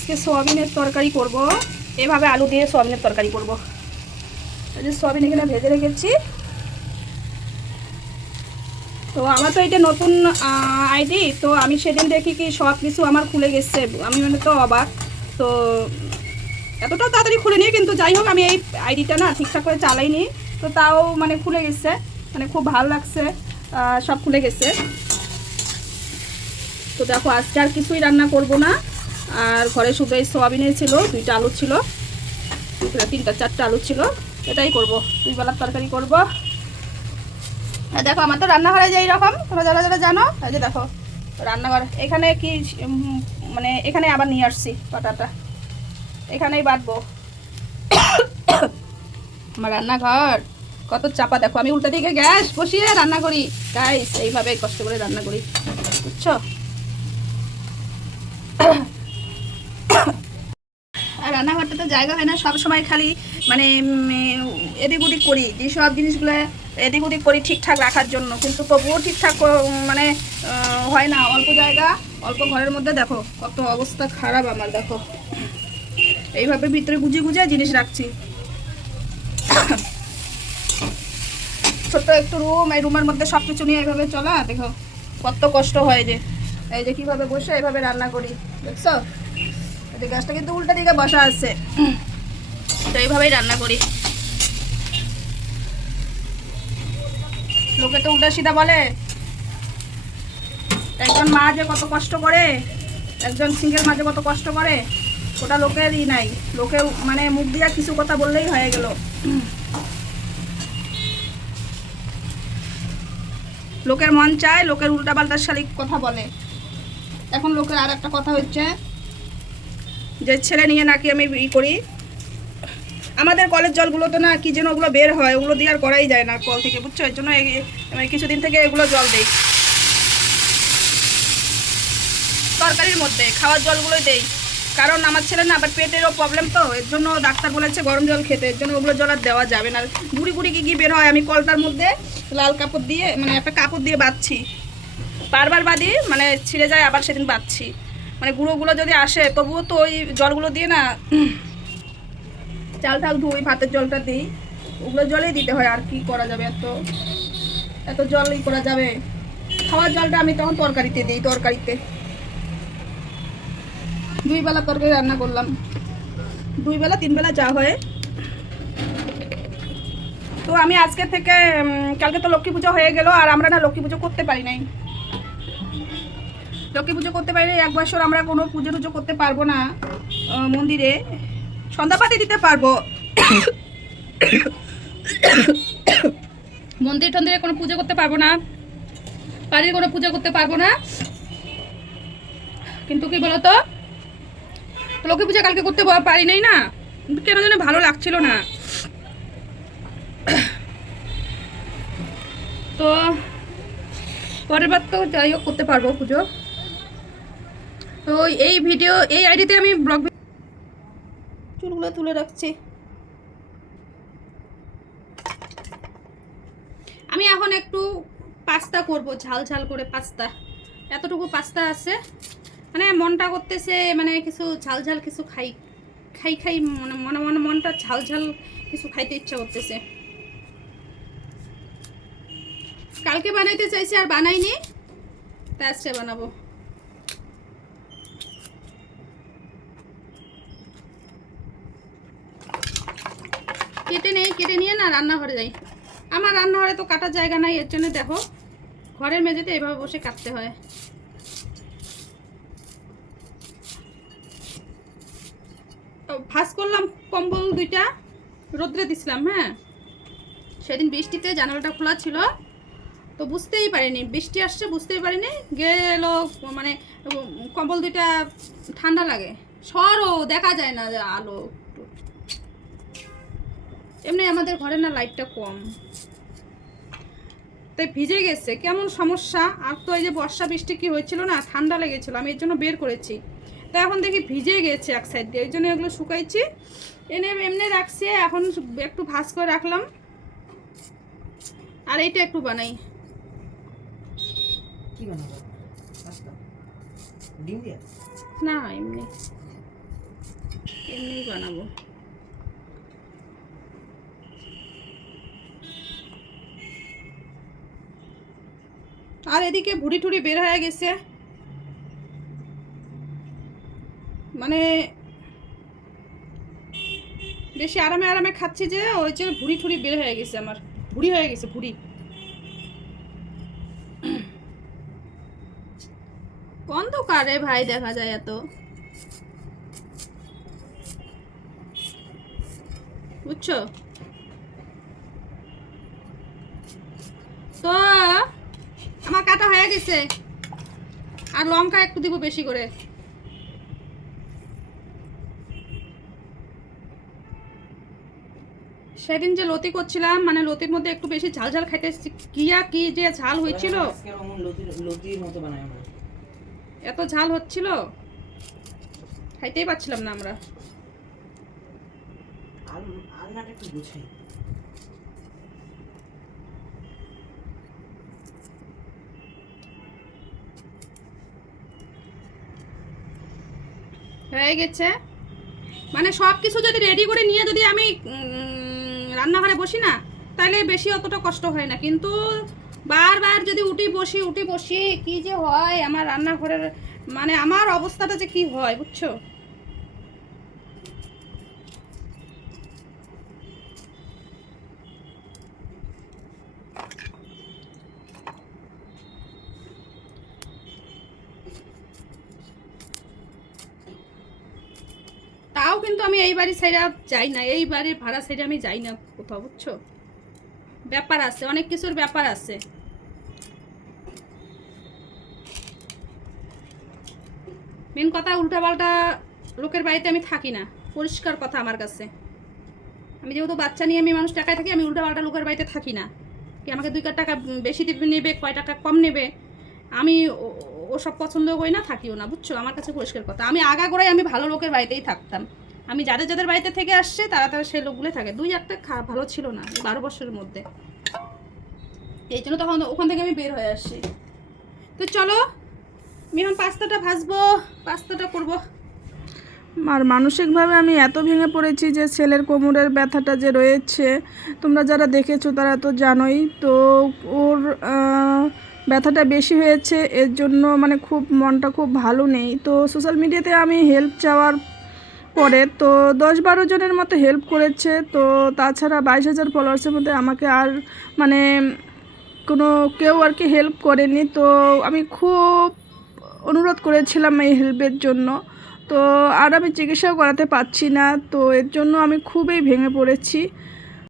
আজকে সোয়াবিনের তরকারি করব। এভাবে আলু দিয়ে সোয়াবিনের তরকারি করব। যে সোয়াবিন এখানে ভেজে রেখেছি। তো আমার তো এটা নতুন আইডি, তো আমি সেদিন দেখি কি সব কিছু আমার খুলে গেছে। আমি মানে তো অবাক। তো এতটা তাড়াতাড়ি খুলে নিয়ে কিন্তু যাই হোক, আমি এই আইডিটা না ঠিকঠাক করে চালাইনি। তো তাও মানে খুলে গেছে। মানে খুব ভালো লাগছে সব খুলে গেছে। তো দেখো, আজকে আর কিছুই রান্না করব না। আর ঘরে শুধু এই ছিল, দুইটা আলু ছিল। তিনটা, চারটা আলু ছিল। এটাই করব। দুই বেলার তরকারি করব। আর দেখো, আমার তো রান্নাঘরে যে এইরকম, তোমরা যারা যারা জানো, এই যে দেখো, রান্নাঘর। এখানে কি মানে এখানে আবার নিয়ে আসছি পাটাটা এখানেই বাটবো। আমার রান্নাঘর কত চাপা, দেখো, আমি উল্টা দিকে গ্যাস বসিয়ে রান্না করি। গাইস এইভাবে কষ্ট করে রান্না করি। বুঝছ? রান্নাঘরটা তো জায়গা হয় না, সব সময় খালি মানে এদিক ওদিক করি। যে সব জিনিসগুলো এদিক ওদিক করি ঠিকঠাক রাখার জন্য। কিন্তু তবুও ঠিকঠাক মানে হয় না। অল্প জায়গা, অল্প ঘরের মধ্যে দেখো, কত অবস্থা খারাপ আমার, দেখো। এইভাবে ভিতরে গুজে গুজে জিনিস রাখছি। ছোট্ট একটু রুম, এই রুমের মধ্যে সব কিছু নিয়ে এইভাবে চলা, দেখো, কত কষ্ট হয় যে, এই যে কীভাবে বসে এইভাবে রান্না করি, দেখছ? এই গ্যাসটা কিন্তু উল্টা দিকে বসা আছে। তো এইভাবেই রান্না করি। লোকে তো উল্টা সিধা বলে। একজন মা যে কত কষ্ট করে, একজন সিঙ্গেল মা যে কত কষ্ট করে, ওটা লোকেরই নাই। লোকে মানে মুখ দিয়া কিছু কথা বললেই হয়ে গেল। লোকের মন চায়, লোকের উল্টা পাল্টা শালিক কথা বলে। এখন লোকের আর একটা কথা হচ্ছে যে ছেলে নিয়ে নাকি আমি ই করি। আমাদের কলের জলগুলো তো না কি যেন ওগুলো বের হয়, ওগুলো দিয়ে আর করাই যায় না কল থেকে, বুঝছ? এর জন্য আমি কিছুদিন থেকে এগুলো জল দেই। তরকারির মধ্যে, খাওয়ার জলগুলোই দেই। কারণ আমার ছেলে না আবার পেটেরও প্রবলেম তো, এর জন্য ডাক্তার বলেছে গরম জল খেতে, এর জন্য ওগুলো জল আর দেওয়া যাবে না। গুড়ি গুড়ি কি কি বের হয়, আমি কলটার মধ্যে লাল কাপড় দিয়ে মানে একটা কাপড় দিয়ে বাঁধছি। বারবার বাদি মানে ছিঁড়ে যায়, আবার সেদিন বাঁধছি। মানে গুঁড়োগুলো যদি আসে, তবুও তো ওই জলগুলো দিয়ে না চাল টাল ধুই, ভাতের জলটা দিই। ওগুলো জলেই দিতে হয়, আর কি করা যাবে এত? এত জলই করা যাবে। খাওয়ার জলটা আমি তখন তরকারিতে দিই, তরকারিতে। দুই বেলা তরকারি রান্না করলাম। দুই বেলা, তিন বেলা যা হয়। তো আমি আজকে থেকে কালকে তো লক্ষ্মী পুজো হয়ে গেল, আর আমরা না লক্ষ্মী পুজো করতে পারি নাই। লক্ষ্মী পুজো করতে পারি এক বছর আমরা কোনো পুজো টুজো করতে পারব না মন্দিরে। সন্ধ্যাপাতি দিতে পারব। মন্দির টন্দিরে কোনো পুজো করতে পারব না, বাড়ির কোনো পুজো করতে পারব না। কিন্তু কি বলতো? লক্ষ্মী পূজা কালকে করতে পারি নাই না, কেন যেন ভালো লাগছিল না। তো পরের বার তো যাই হোক, করতে পারব পুজো। তো এই ভিডিও এই আইডিতে আমি ব্লগ চুলগুলো তুলে রাখছি। আমি এখন একটু পাস্তা করব ঝাল ঝাল করে পাস্তা। এতটুকু পাস্তা আছে। মানে মনটা করতেছে মানে কিছু ঝাল ঝাল কিছু খাই। খাই খাই মনে মনে মনে মনটা ঝাল ঝাল কিছু খাইতে ইচ্ছা করতেছে। কালকে বানাইতে চাইছি আর বানাইনি। তা আজকে বানাবো। কেটে নেই, কেটে নিয়ে না রান্নাঘরে যাই। আমার রান্নাঘরে তো কাটার জায়গা নাই, এর জন্য দেখো, ঘরের মেঝেতে এভাবে বসে কাটতে হয়। ফাঁস করলাম কম্বল দুইটা, রোদ্রে দিছিলাম হ্যাঁ। সেদিন বৃষ্টিতে জানালাটা খোলা ছিল, তো বুঝতেই পারিনি, বৃষ্টি আসছে বুঝতেই পারিনি, গেল মানে কম্বল দুইটা ঠান্ডা লাগে। সরও দেখা যায় না আলো। এমনি আমাদের ঘরে না লাইটটা কম। তাই ভিজে গেছে কেমন সমস্যা? আর তো এই যে বর্ষা বৃষ্টি কি হয়েছিল না ঠান্ডা লেগেছিল আমি এর জন্য বের করেছি। তো এখন দেখি ভিজে গেছে এক সাইড দিয়ে এই জন্য এগুলো শুকাইছি। এনে এমনি রাখছি এখন একটু ভাজ করে রাখলাম। আর এইটা একটু বানাই। কি বানাবো? ডিম দিয়ে? না এমনি। এমনি বানাবো। আর এদিকে ভুড়ি ঠুড়ি বের হয়ে গেছে। মানে বেশি আরামে আরামে খাচ্ছি যে, ওই যে ভুড়ি ঠুড়ি বের হয়ে গেছে আমার। ভুড়ি হয়ে গেছে, ভুড়ি। অন্ধকারে ভাই, দেখা যায় এত। বুঝছ? তো গেছে আর লঙ্কা একটু দিব বেশি করে। সেদিন যে লতি করছিলাম মানে লতির মধ্যে একটু বেশি ঝাল ঝাল খাইতে কিয়া কি যে ঝাল হয়েছিল? এত ঝাল হচ্ছিল? খাইতেই পাচ্ছিলাম না আমরা। আর একটু হয়ে গেছে। মানে সব কিছু যদি রেডি করে নিয়ে যদি আমি রান্নাঘরে বসি না, তাহলে বেশি অতটা কষ্ট হয় না। কিন্তু বারবার যদি উঠি বসি উঠি বসি, কি যে হয়? আমার রান্নাঘরের মানে আমার অবস্থাটা যে কি হয়, বুঝছ তাও কিন্তু আমি এই বাড়ির সাইডে যাই না এই বাড়ির ভাড়া সাইডে আমি যাই না কোথাও, বুঝছ? ব্যাপার আছে, অনেক কিছুর ব্যাপার আছে। মেন কথা, উল্টাপাল্টা লোকের বাড়িতে আমি থাকি না। পরিষ্কার কথা আমার কাছে। আমি যেহেতু বাচ্চা নিয়ে আমি মানুষ টাকায় থাকি, আমি উল্টাপাল্টা লোকের বাড়িতে থাকি না। কি আমাকে দুই টাকা বেশি নেবে, কয় টাকা কম নেবে? আমি ওসব পছন্দ করি না, থাকিও না, বুঝছ? আমার কাছে পরিষ্কার কথা। আমি আগাগোড়াই আমি ভালো লোকের বাড়িতেই থাকতাম। আমি যাদের যাদের বাড়িতে থেকে আসছে, তারা তারা সেই লোকগুলো থাকে। দুই একটা ভালো ছিল না বারো বছরের মধ্যে। এই জন্য তখন ওখান থেকে আমি বের হয়ে আসছি তো চলো আমি এখন পাস্তাটা ভাজবো, পাস্তাটা করব। আর মানসিকভাবে আমি এত ভেঙে পড়েছি যে ছেলের কোমরের ব্যথাটা যে রয়েছে, তোমরা যারা দেখেছ তারা তো জানোই। তো ওর ব্যথাটা বেশি হয়েছে, এর জন্য মানে খুব মনটা খুব ভালো নেই। তো সোশ্যাল মিডিয়াতে আমি হেল্প চাওয়ার পরে তো দশ বারো জনের মতো হেল্প করেছে। তো তাছাড়া বাইশ হাজার ফলোয়ার্সের মধ্যে আমাকে আর মানে কোনো কেউ আর কি হেল্প করেনি। তো আমি খুব অনুরোধ করেছিলাম এই হেল্পের জন্য। তো আর আমি চিকিৎসাও করাতে পারছি না। তো এর জন্য আমি খুবই ভেঙে পড়েছি।